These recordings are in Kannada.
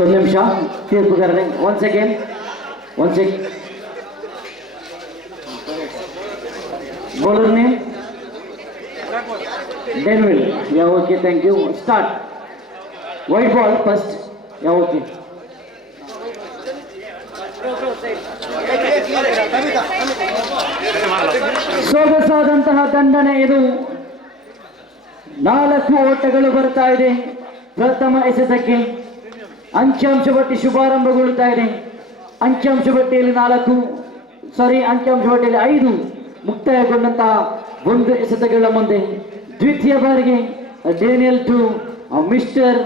ಒಂದು ನಿಮಿಷ ತೀರ್ಪುಗಾರರೇ, one second. Bowler name? Denville. Yeah, okay, thank you. Start. White ball first. Yeah, okay. ಸೊಗಸಾದಂತಹ ದಂಡನೆ ಇದು. 4 ಓಟಗಳು ಬರ್ತಾ ಇದೆ ಪ್ರಥಮ ಎಸೆತಕ್ಕೆ. ಅಂಕಿಅಂಶ ಪಟ್ಟಿ ಶುಭಾರಂಭಗೊಳ್ಳುತ್ತಾ ಇದೆ. ಅಂಕಿಅಂಶ ಪಟ್ಟಿಯಲ್ಲಿ 5 ಮುಕ್ತಾಯಗೊಂಡಂತಹ 1 ಎಸೆತಗಳ ಮುಂದೆ ದ್ವಿತೀಯ ಬಾರಿಗೆ ಡೇನಿಯಲ್ ಟು ಮಿಸ್ಟರ್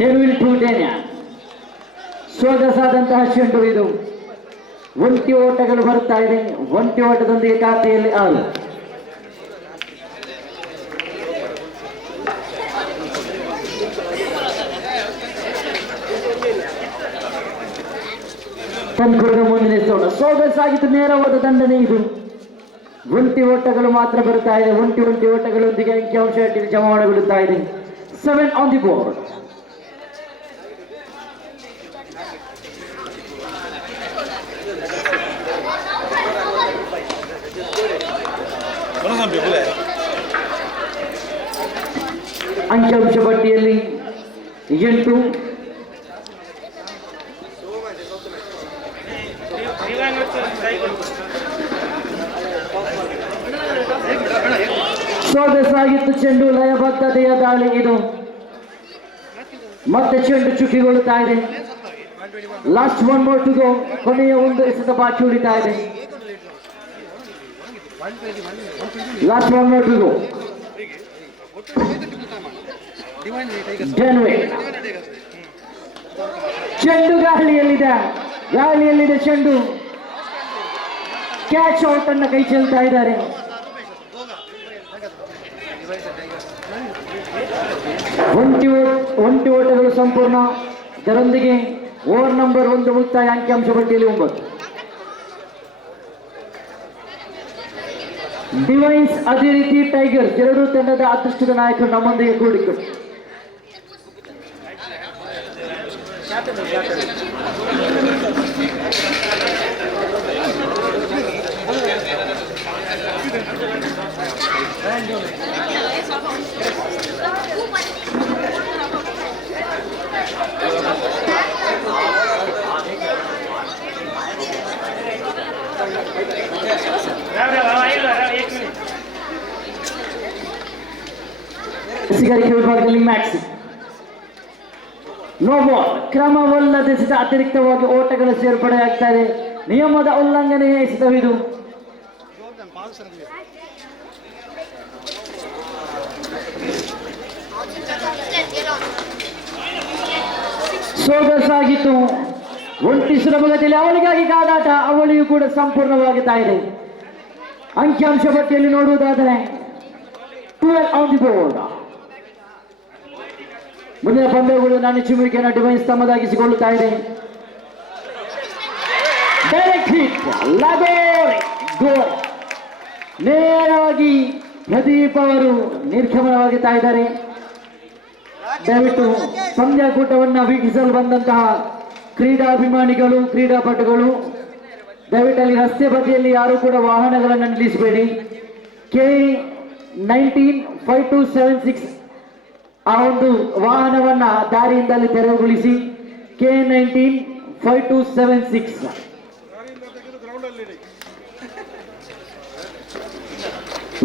ಡೇನಿಯಲ್. ಸೊಗಸಾದಂತಹ ಚೆಂಡು ಇದು. 1 ಓಟಗಳು ಬರುತ್ತಾ ಇದೆ. 1 ಓಟದೊಂದಿಗೆ ಖಾತೆಯಲ್ಲಿ 6. ತನ್ಕೊಡದ ಮುಂದಿನ ಸೊಗಸಾಗಿತ್ತು. ನೇರವಾದ ದಂಡನೆ ಇದು. 1 ಓಟಗಳು ಮಾತ್ರ ಬರುತ್ತಾ ಇದೆ. 1 ಓಟಗಳೊಂದಿಗೆ ಅಂಕಿಅಂಶ ಜಮಾವಣೆಗೊಳ್ಳುತ್ತಾ ಇದೆ. 7 ಆನ್ ದಿ ಬೋರ್ಡ್. ಅಂಕಿಅಂಶ ಪಟ್ಟಿಯಲ್ಲಿ 8. ಸೊಗಸಾಗಿತ್ತು ಚೆಂಡು. ಲಯಬದ್ಧತೆಯ ದಾಳಿ ಇದು. ಮತ್ತೆ ಚೆಂಡು ಚುಕ್ಕಿಗೊಳ್ಳುತ್ತಾ ಇದೆ. Last 1 more to go. ಕೊನೆಯ 1 ಎಸೆತ ಬಾಕಿ ಉಳಿತಾ ಇದೆ. Last 1 more to go. ಚೆಂಡು ಗಾಳಿಯಲ್ಲಿದೆ ಚೆಂಡು. ಕ್ಯಾಚ್ ಔಟ್ ಅನ್ನ ಕೈ ಚೆಲ್ತಾ ಇದ್ದಾರೆ. ಒಂಟಿ ಓಟಗಳು ಸಂಪೂರ್ಣ. ಇದರೊಂದಿಗೆ ಓವರ್ ನಂಬರ್ 1 ಮುಕ್ತಾಯ. ಅಂಕಿಅಂಶ ಪಟ್ಟಿಯಲ್ಲಿ 9. ಡಿವೈನ್ಸ್ ಅದೇ ರೀತಿ ಟೈಗರ್ಸ್ 2 ತಂಡದ ಅದೃಷ್ಟದ ನಾಯಕರು ನಮ್ಮೊಂದಿಗೆ ಕೂಡಿಕೊಂಡು ಸಿಗಾರಿಕೆ ವಿಭಾಗದಲ್ಲಿ ಮ್ಯಾಕ್ಸ್ ನೋ ಬಾಲ್. ಕ್ರಮವಲ್ಲದೆ ಅತಿರಿಕ್ತವಾಗಿ ಓಟಗಳ ಸೇರ್ಪಡೆಯಾಗ್ತಾ ಇದೆ. ನಿಯಮದ ಉಲ್ಲಂಘನೆಯ ಎಸೆತವಿದು. ಸೊಗಸಾಗಿತ್ತು. ಒಂಟಿ ಸುಲಭಗತಿಯಲ್ಲಿ ಅವಳಿಗಾಗಿ ಕಾದಾಟ. ಅವಳಿಯೂ ಕೂಡ ಸಂಪೂರ್ಣವಾಗುತ್ತಾ ಇದೆ. ಅಂಕಿಅಂಶ ಪಟ್ಟಿಯಲ್ಲಿ ನೋಡುವುದಾದರೆ 12 ಆನ್ ದಿ ಬೋರ್ಡ್. ಮುಂದಿನ ಪಂದ್ಯಗಳು ನಾನು ಚಿಮುಕಿಯನ್ನು ಡಿವೈನ್ಸ್ ತಮ್ಮದಾಗಿಸಿಕೊಳ್ಳುತ್ತಾ ಇದೆ. ಡೈರೆಕ್ಟ್ ಹಿಟ್, ಗೋಲ್. ನೇರವಾಗಿ ಪ್ರದೀಪ್ ಅವರು ನಿರ್ಗಮನವಾಗುತ್ತಾ ಇದ್ದಾರೆ. ದಯವಿಟ್ಟು ಪಂದ್ಯಕೂಟವನ್ನು ವೀಕ್ಷಿಸಲು ಬಂದಂತಹ ಕ್ರೀಡಾಭಿಮಾನಿಗಳು, ಕ್ರೀಡಾಪಟುಗಳು ದಯವಿಟ್ಟು ಅಲ್ಲಿ ರಸ್ತೆ ಬದಿಯಲ್ಲಿ ಯಾರು ಕೂಡ ವಾಹನಗಳನ್ನು ನಿಲ್ಲಿಸಬೇಡಿ. K195276 ಆ ಒಂದು ವಾಹನವನ್ನ ದಾರಿಯಿಂದಲೇ ತೆರವುಗೊಳಿಸಿ. K195276.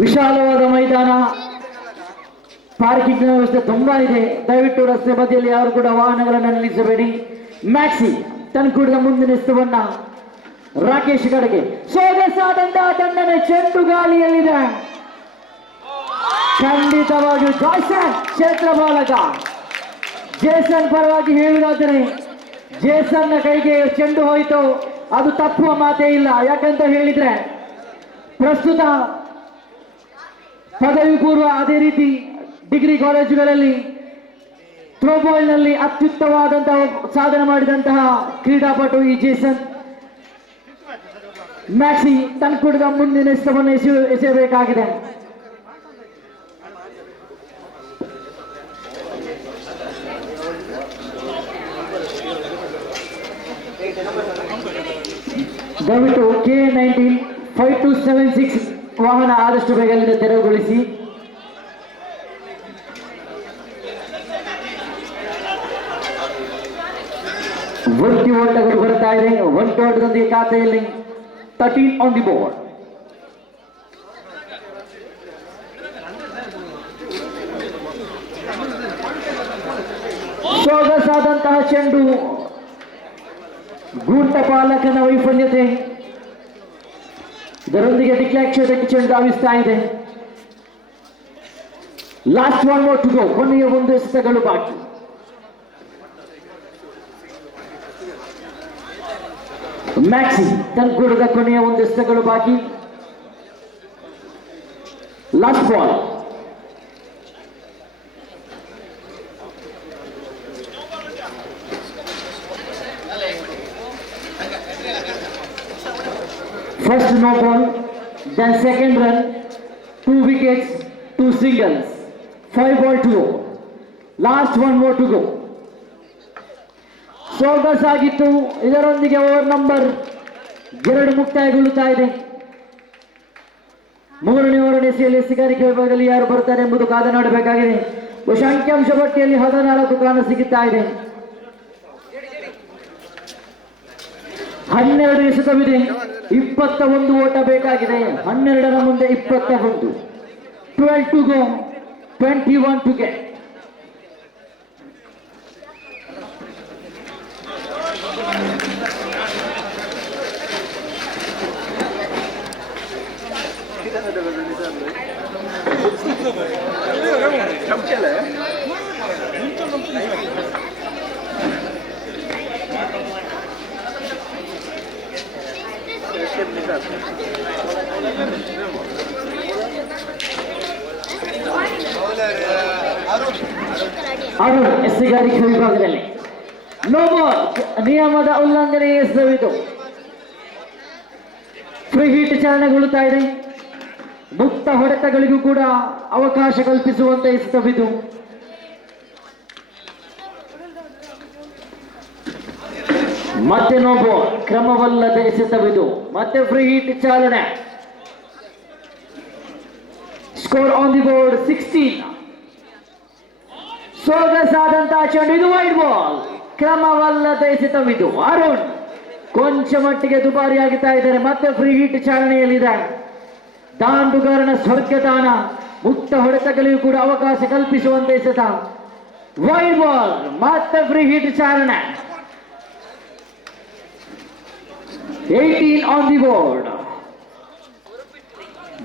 ವಿಶಾಲವಾದ ಮೈದಾನ, ಪಾರ್ಕಿಂಗ್ ವ್ಯವಸ್ಥೆ ತುಂಬಾ ಇದೆ. ದಯವಿಟ್ಟು ರಸ್ತೆ ಬದಿಯಲ್ಲಿ ಯಾರು ಕೂಡ ವಾಹನಗಳನ್ನು ನಿಲ್ಲಿಸಬೇಡಿ. ಮ್ಯಾಕ್ಸಿ ತನ್ಕೂಡಿದ ಮುಂದಿನ ಎಸೆತವನ್ನ ರಾಕೇಶ್ ಕಡೆಗೆ. ಸೊಗಸಾದಂತಹ ದಂಡನೆ. ಚೆಂಡು ಗಾಳಿಯಲ್ಲಿದೆ. ಖಂಡಿತವಾಗಿಯೂ ಜಾಯ್ಸನ್ ಕ್ಷೇತ್ರ ಬಾಲಕ. ಜೇಸನ್ ಪರವಾಗಿ ಹೇಳುವುದಾದರೆ ಜೇಸನ್ನ ಕೈಗೆ ಚೆಂಡು ಹೋಯಿತು, ಅದು ತಪ್ಪುವ ಮಾತೇ ಇಲ್ಲ. ಯಾಕಂತ ಹೇಳಿದ್ರೆ ಪ್ರಸ್ತುತ ಪದವಿ ಪೂರ್ವ ಅದೇ ರೀತಿ ಡಿಗ್ರಿ ಕಾಲೇಜುಗಳಲ್ಲಿ ಥ್ರೋಬಾಲ್ ನಲ್ಲಿ ಅತ್ಯುತ್ತಮವಾದಂತಹ ಸಾಧನೆ ಮಾಡಿದಂತಹ ಕ್ರೀಡಾಪಟು ಈ ಜೇಸನ್. ಮ್ಯಾಕ್ಸಿ ತನ್ಕೂಡಿದ ಮುಂದಿನ ಎಸೆತವನ್ನು ಎಸೆಯಬೇಕಾಗಿದೆ. ದಯವಿಟ್ಟು K19 5276 ವಾಹನ ಆದಷ್ಟು ಬೇಗ ಅಲ್ಲಿಂದ ತೆರವುಗೊಳಿಸಿ. ಒಂಟಿ ಓಟಗಳು ಬರ್ತಾ ಇದೆ. ಒಂಟಿ ಓಟದೊಂದಿಗೆ ಖಾತೆಯಲ್ಲಿ 13 ಆನ್ ದಿ ಬೋರ್ಡ್. ಸೊಗಸಾದಂತಹ ಚೆಂಡು, ಗೂಟ ಪಾಲಕನ ವೈಫಲ್ಯತೆ, ಇದರೊಂದಿಗೆ ಡಿಕ್ಲೇರ್ ಕ್ಷೇತ್ರಕ್ಕೆ ಚೆಂಡು ಧಾವಿಸ್ತಾ ಇದೆ. Last one more to go. ಕೊನೆಯ ಒಂದು ಎಸೆತಗಳು ಬಾಕಿ. ಮ್ಯಾಕ್ಸಿ ತನ್ಕೂಡದ ಕೊನೆಯ ಒಂದು ಎಸೆತಗಳು ಬಾಕಿ. Last ball. First no ball, then second run, 2 wickets, 2 singles, 5 ball to go. Last one more to go. ಸೊಗಸಾಗಿತ್ತು. ಇದರೊಂದಿಗೆ ಓವರ್ ನಂಬರ್ 2 ಮುಕ್ತಾಯಗೊಳ್ಳುತ್ತಾ ಇದೆ. ಮೂರನೇ ಓವರ್ ಎಸೆಯಲ್ಲಿ ಎಸೆಗಾರಿಕೆ ವಿಭಾಗದಲ್ಲಿ ಯಾರು ಬರ್ತಾರೆ ಎಂಬುದು ಕಾದು ನೋಡಬೇಕಾಗಿದೆ. ಅಂಕಿಅಂಶ ಪಟ್ಟಿಯಲ್ಲಿ 14 ಕಾಣ ಸಿಗುತ್ತಾ ಇದೆ. 12 ಎಸೆತವಿದೆ. 21 ಓಟ ಬೇಕಾಗಿದೆ. 12ರ ಮುಂದೆ 21. 12 to go, 21 to get. Arun ಎಸೆಗಾರಿಕೆ ವಿಭಾಗದಲ್ಲಿ ನೋ ಬಾಲ್. ನಿಯಮದ ಉಲ್ಲಂಘನೆ ಎಸೆದಿದ್ದು. ಫ್ರೀ ಹಿಟ್ ಚಾಲನೆಗೊಳ್ಳುತ್ತಾ ಇದೆ. ಮುಕ್ತ ಹೊಡೆತಗಳಿಗೂ ಕೂಡ ಅವಕಾಶ ಕಲ್ಪಿಸುವಂತೆ ಎಸೆತವಿದ್ದು. ಮತ್ತೆ ನೋ ಬಾಲ್. ಕ್ರಮವಲ್ಲದ ಎಸೆತವಿದ್ದು. ಮತ್ತೆ ಫ್ರೀ ಹಿಟ್ ಚಾಲನೆ. Score on the board 16. ಸೊಗಸಾದಂತಹ ಚೆಂಡು. ಇದು ವೈಡ್ ಬಾಲ್. ಕ್ರಮವಲ್ಲದ ಎಸೆತವಿದು. ಅರುಣ್ ಕೊಂಚ ಮಟ್ಟಿಗೆ ದುಬಾರಿ ಆಗುತ್ತಾ ಇದ್ದಾರೆ. ಮತ್ತೆ ಫ್ರೀ ಹಿಟ್ ಚಾಲನೆಯಲ್ಲಿದೆ. ದಾಂಡುಗಾರನ ಸ್ವರ್ಗದಾನ. ಮುಕ್ತ ಹೊಡೆತಗಳಿಗೂ ಕೂಡ ಅವಕಾಶ ಕಲ್ಪಿಸುವಂತೆ ಎಸೆತ. Wide ball. ಮತ್ತೆ ಫ್ರೀ ಹಿಟ್ ಚಾಲನೆ. 18 ಆನ್ ದಿ ಬೋರ್ಡ್.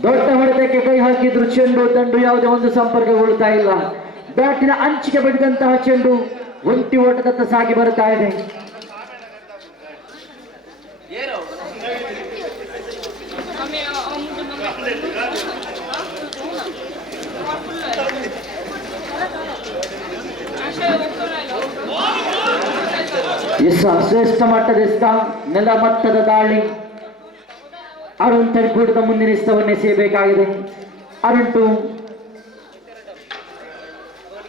ದೊಡ್ಡ ಹೊಡೆತಕ್ಕೆ ಕೈ ಹಾಕಿದ್ರು. ಚೆಂಡು ತಂಡು ಯಾವುದೇ ಒಂದು ಸಂಪರ್ಕಗೊಳ್ಳುತ್ತಾ ಇಲ್ಲ. ಬ್ಯಾಟಿನ ಅಂಚಿಗೆ ಬಡಿದಂತಹ ಚೆಂಡು ಒಂಟಿ ಓಟದತ್ತ ಸಾಗಿ ಬರುತ್ತಾ ಇದೆ. ಶ್ರೇಷ್ಠ ಮಟ್ಟದ ಎಸೆತ. ನೆಲ ಮಟ್ಟದ ದಾಳಿ. ಅರುಣ್ ತನ್ಕೂಟದ ಮುಂದಿನ ಎಸೆತವನ್ನು ಎಸೆಯಬೇಕಾಗಿದೆ. ಅರುಣ್ ಟು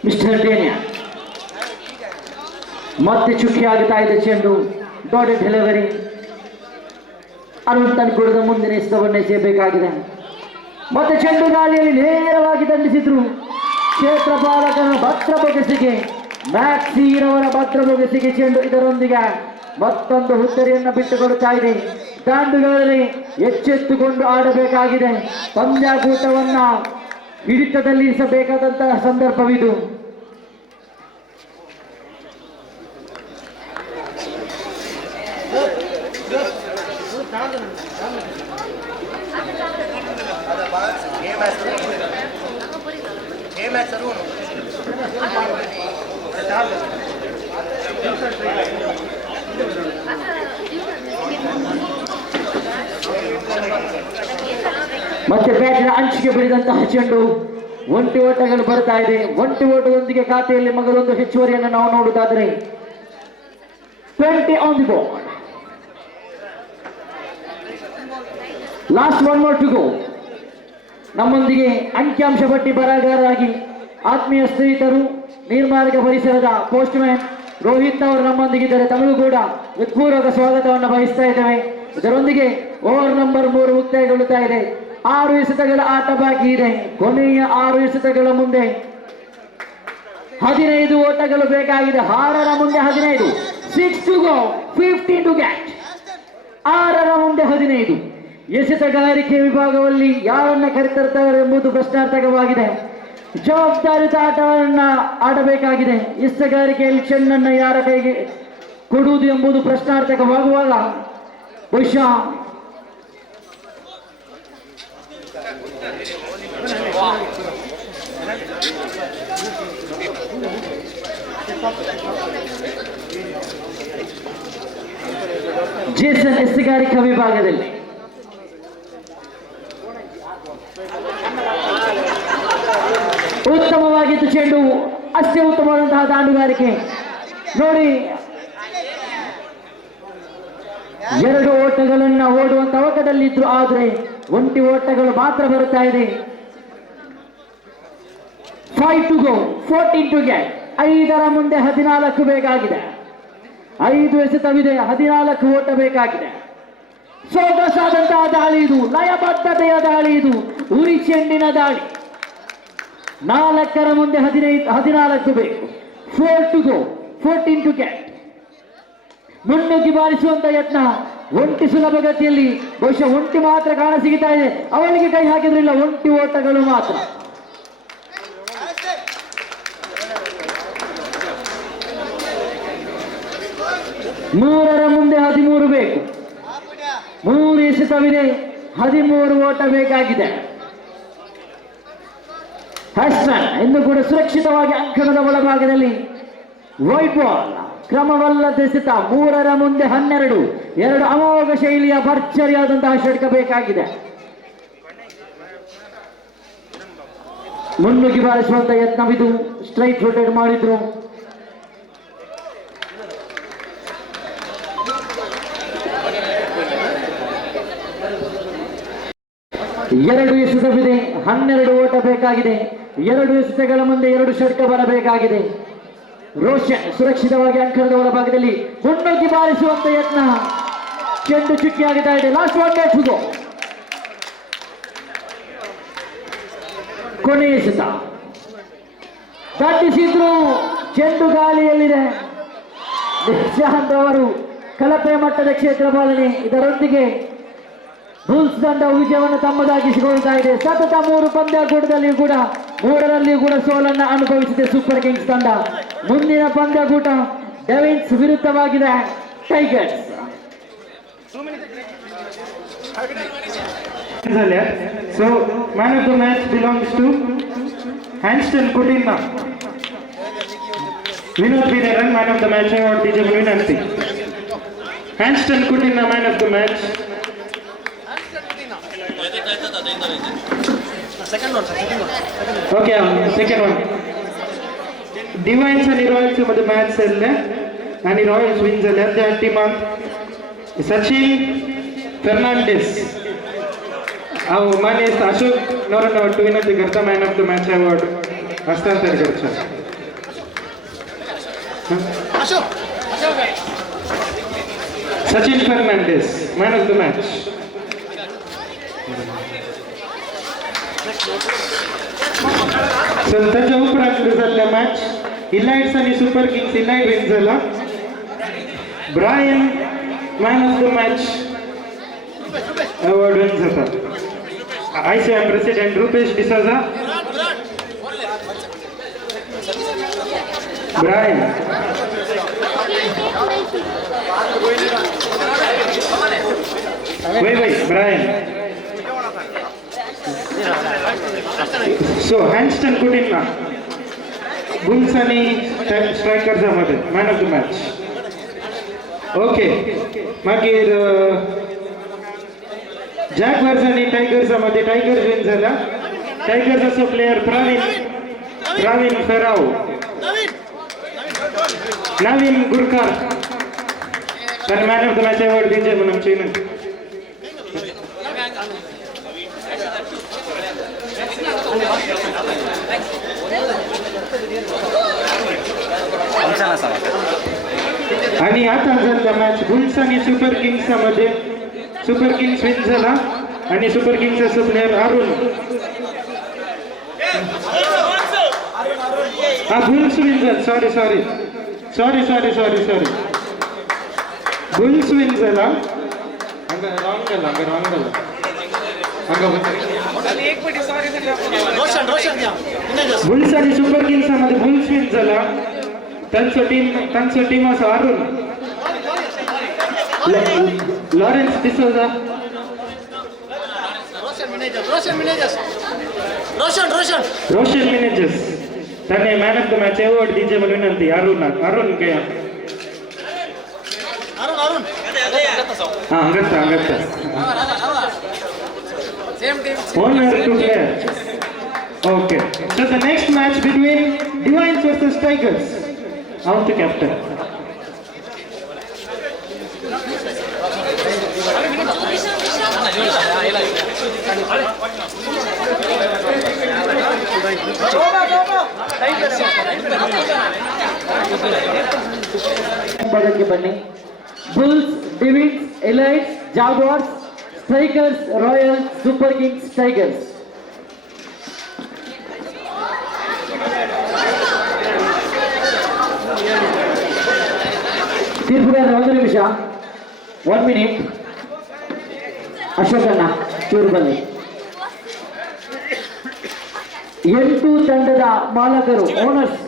ಮಿಸ್ಟರ್ ಡೇನಿಯಾ. ಮತ್ತೆ ಚುಕ್ಕಿ ಆಗುತ್ತಾ ಇದೆ ಚೆಂಡು. ದೊಡ್ಡ ಡೆಲಿವರಿ. ಅರುಣ್ ತನ್ಕೂಟದ ಮುಂದಿನ ಎಸೆತವನ್ನು ಎಸೆಯಬೇಕಾಗಿದೆ. ಮತ್ತೆ ಚೆಂಡು ಗಾಳಿಯಲ್ಲಿ ನೇರವಾಗಿ ದಂಡಿಸಿದ್ರು. ಕ್ಷೇತ್ರ ಪಾಲಕನ ಭದ್ರ ಬೊಗಸಿಗೆ, ಮ್ಯಾಕ್ಸಿರವರ ಭದ್ರ ಬೊಗಸಿಗೆ ಚೆಂಡು. ಇದರೊಂದಿಗೆ ಮತ್ತೊಂದು ಹುದ್ದರಿಯನ್ನು ಬಿಟ್ಟುಕೊಡುತ್ತಾ ಇದೆ. ದಾಂಡುಗಳಲ್ಲಿ ಎಚ್ಚೆತ್ತುಕೊಂಡು ಆಡಬೇಕಾಗಿದೆ. ಪಂದ್ಯಾಕೂಟವನ್ನ ಹಿಡಿತದಲ್ಲಿರಿಸಬೇಕಾದಂತಹ ಸಂದರ್ಭವಿದು. ಮತ್ತೆ ಬ್ಯಾಟಿನ ಅಂಚಿಗೆ ಬಿಡಿದಂತಹ ಚೆಂಡು. ಒಂಟಿ ಓಟಗಳು ಬರ್ತಾ ಇದೆ. ಒಂಟಿ ಓಟದೊಂದಿಗೆ ಖಾತೆಯಲ್ಲಿ ಮಗದೊಂದು ಹೆಚ್ಚುವರಿಯನ್ನು ನಾವು ನೋಡುವುದಾದರೆ 20 on the board. Last one more to go. ನಮ್ಮೊಂದಿಗೆ ಅಂಕಿಅಂಶ ಪಟ್ಟಿ ಬರಹಗಾರರಾಗಿ ಆತ್ಮೀಯ ಸ್ನೇಹಿತರು, ನೀರ್ಮಾರ್ಗ ಪರಿಸರದ ಪೋಸ್ಟ್ ಮ್ಯಾನ್ ರೋಹಿತ್ ಅವರು ನಮ್ಮೊಂದಿಗಿದ್ದಾರೆ. ತಮಗೂ ಕೂಡ ಹೃತ್ಪೂರ್ವಕ ಸ್ವಾಗತವನ್ನು ಬಯಸ್ತಾ ಇದ್ದೇವೆ. ಇದರೊಂದಿಗೆ ಓವರ್ ನಂಬರ್ 3 ಮುಕ್ತಾಯಗೊಳ್ಳುತ್ತಾ ಇದೆ. 6 ಎಸೆತಗಳ ಆಟ ಬಾಕಿ ಇದೆ. ಕೊನೆಯ 6 ಎಸೆತಗಳ ಮುಂದೆ 15 ಓಟಗಳು ಬೇಕಾಗಿದೆ. 6ರ ಮುಂದೆ 15, 6 to go, 15 to get. 6ರ ಮುಂದೆ 15. ಎಸೆತಗಾರಿಕೆ ವಿಭಾಗದಲ್ಲಿ ಯಾರನ್ನ ಕರೆತರ್ತಾರೆ ಎಂಬುದು ಪ್ರಶ್ನಾರ್ಥಕವಾಗಿದೆ. ಜವಾಬ್ದಾರಿತ ಆಟವನ್ನ ಆಡಬೇಕಾಗಿದೆ. ಎಸೆತಗಾರಿಕೆಯಲ್ಲಿ ಚೆನ್ನನ್ನು ಯಾರ ಕೈಗೆ ಕೊಡುವುದು ಎಂಬುದು ಪ್ರಶ್ನಾರ್ಥಕವಾಗುವಾಗ ಬಹುಶಃ ಜೇಸನ್ ಎಸೆಗಾರಿಕಾ ವಿಭಾಗದಲ್ಲಿ ಉತ್ತಮವಾಗಿತ್ತು ಚೆಂಡು. ಅಷ್ಟೇ ಉತ್ತಮವಾದಂತಹ ದಾಂಡುಗಾರಿಕೆ ನೋಡಿ. 2 ಓಟಗಳನ್ನ ಓಡುವ ತವಕದಲ್ಲಿದ್ರು, ಆದರೆ ಒಂಟಿ ಓಟಗಳು ಮಾತ್ರ ಬರುತ್ತಾ ಇದೆ. 5 to go, 14 to get. 5ರ ಮುಂದೆ 14 ಬೇಕಾಗಿದೆ. 5 ಎಸೆತವಿದೆ, 14 ಓಟ ಬೇಕಾಗಿದೆ. ಸೊಗಸಾದಂತಹ ದಾಳಿ ಇದು, ಲಯಬದ್ಧತೆಯ ದಾಳಿ ಇದು, ಉರಿ ಚೆಂಡಿನ ದಾಳಿ. 4ರ ಮುಂದೆ 14 ಬೇಕು. 4 to go, 14 to get. ಮುನ್ನುಗ್ಗಿ ಬಾರಿಸುವಂತ ಯತ್ನ. ಒಂಟಿ ಸುಲಭಗತಿಯಲ್ಲಿ ಬಹುಶಃ ಒಂಟಿ ಮಾತ್ರ ಕಾಣ ಸಿಗುತ್ತಾ ಇದೆ. ಅವಳಿಗೆ ಕೈ ಹಾಕಿದ್ರಿಲ್ಲ, ಒಂಟಿ ಓಟಗಳು ಮಾತ್ರ. ಮೂರರ ಮುಂದೆ 13 ಬೇಕು. 3 ಎಸೆತವಿದೆ, 13 ಓಟ ಬೇಕಾಗಿದೆ. ಹ್ಯಾಸ್ಟನ್ ಇನ್ನು ಕೂಡ ಸುರಕ್ಷಿತವಾಗಿ ಅಂಕಣದ ಒಳಭಾಗದಲ್ಲಿ ವೈಟ್ ಬಾಲ್. ಕ್ರಮವಲ್ಲದ ಎಸೆತ. 3ರ ಮುಂದೆ 12. 2 ಅಮೋಘ ಶೈಲಿಯ ಭರ್ಜರಿಯಾದಂತಹ ಷಟ್ಕ ಬೇಕಾಗಿದೆ. ಮುನ್ನುಗ್ಗಿ ಬಾರಿಸುವಂತ ಯತ್ನವಿದು. ಸ್ಟ್ರೈಟ್ ರೊಟೇಟ್ ಮಾಡಿದ್ರು. ಎರಡು ಎಸೆತವಿದೆ, 12 ಓಟ ಬೇಕಾಗಿದೆ. 2 ಎಸೆತಗಳ ಮುಂದೆ 2 ಷಟ್ಕ ಬರಬೇಕಾಗಿದೆ. ರೋಷನ್ ಸುರಕ್ಷಿತವಾಗಿ ಅಂಕಣದ ಒಳಭಾಗದಲ್ಲಿ ಮುನ್ನುಗ್ಗಿ ಬಾರಿಸುವಂತ ಯತ್ನ. ಚೆಂಡು ಚುಕ್ಕಿಯಾಗುತ್ತಾ ಇದೆ. Last 1 minute to go. ಕೊನೆ ಎಸೆತ ದಾಟಿಸಿದ್ರು, ಚೆಂಡು ಗಾಳಿಯಲ್ಲಿದೆ. ನಿಶಾಂತ್ ಅವರು ಕಳಪೆ ಮಟ್ಟದ ಕ್ಷೇತ್ರ ಪಾಲನೆ. ಇದರೊಂದಿಗೆ ಬುಲ್ಸ್ ತಂಡ ವಿಜಯವನ್ನು ತಮ್ಮದಾಗಿಸಿಕೊಳ್ತಾ ಇದೆ. ಸತತ 3 ಪಂದ್ಯಾಕೂಟದಲ್ಲಿಯೂ ಕೂಡ 3ರಲ್ಲಿಯೂ ಕೂಡ ಸೋಲನ್ನು ಅನುಭವಿಸಿದೆ ಸೂಪರ್ ಕಿಂಗ್ಸ್ ತಂಡ. ಮುಂದಿನ ಪಂದ್ಯಾಕೂಟ ಡೆವಿನ್ಸ್ ವಿರುದ್ಧವಾಗಿದೆ tigers. So, man of the match belongs to Hanston Kutinna. Vinod Veeran, man of the match award DJ Vinanti. Hanston Kutinna, man of the match. Okay, second one. Divines and Royals of the match cell and Royals wins the left team on Sachin Fernandez. Our man is Ashok Noran to win the Garta man of the match award. Astan Garcha. Sachin Fernandez, man of the match. So that's how result the match. Elites and Super Kings Elite wins the Brian, man of the match award wins the ICM President Rupesh D'Souza. Brian. Wait, Brian. So Hanston Kutinna, Bulsani strikers are man of the match. Okay, Magir Jaguars and Tigers are the Tigers wins alla. Tigers also player Pravin Ferrao. Navin Gurkar. Then man of the match award DJ Manam Chinan. Sama-sama. आणि आता झालेला मॅच बुल्स आणि सुपर किंग्स मध्ये सुपर किंग्स विन झाला आणि सुपर किंग्सचा प्लेअर अरुण हा बुल्स विन झाला सॉरी बुल्स विन झाला रॉंग झाला बुल्स आणि सुपर किंग्स मध्ये बुल्स विन झाला त्यांचं टीम असं अरुण लॉरेन्स डिसोजा रोशन मिनेजस त्याने man of the match award दीजिए मला विनंती अरुण क्या हाँ अंगत्ता honor to player. Okay, so the next match between Divines versus Tigers. Out the captain. ಬದಲಿಗೆ ಬನ್ನಿ. Bulls, Divines, Elites, Jaguars, Strikers, Royal, Super Kings, Tigers. ತೀರ್ಪುಗಾರರ ಒಂದು ನಿಮಿಷ, 1 minute. ಅಶೋಕಣ್ಣ ಚೂರು ಬನ್ನಿ. 8 ತಂಡದ ಮಾಲಕರು ಓನರ್ಸ್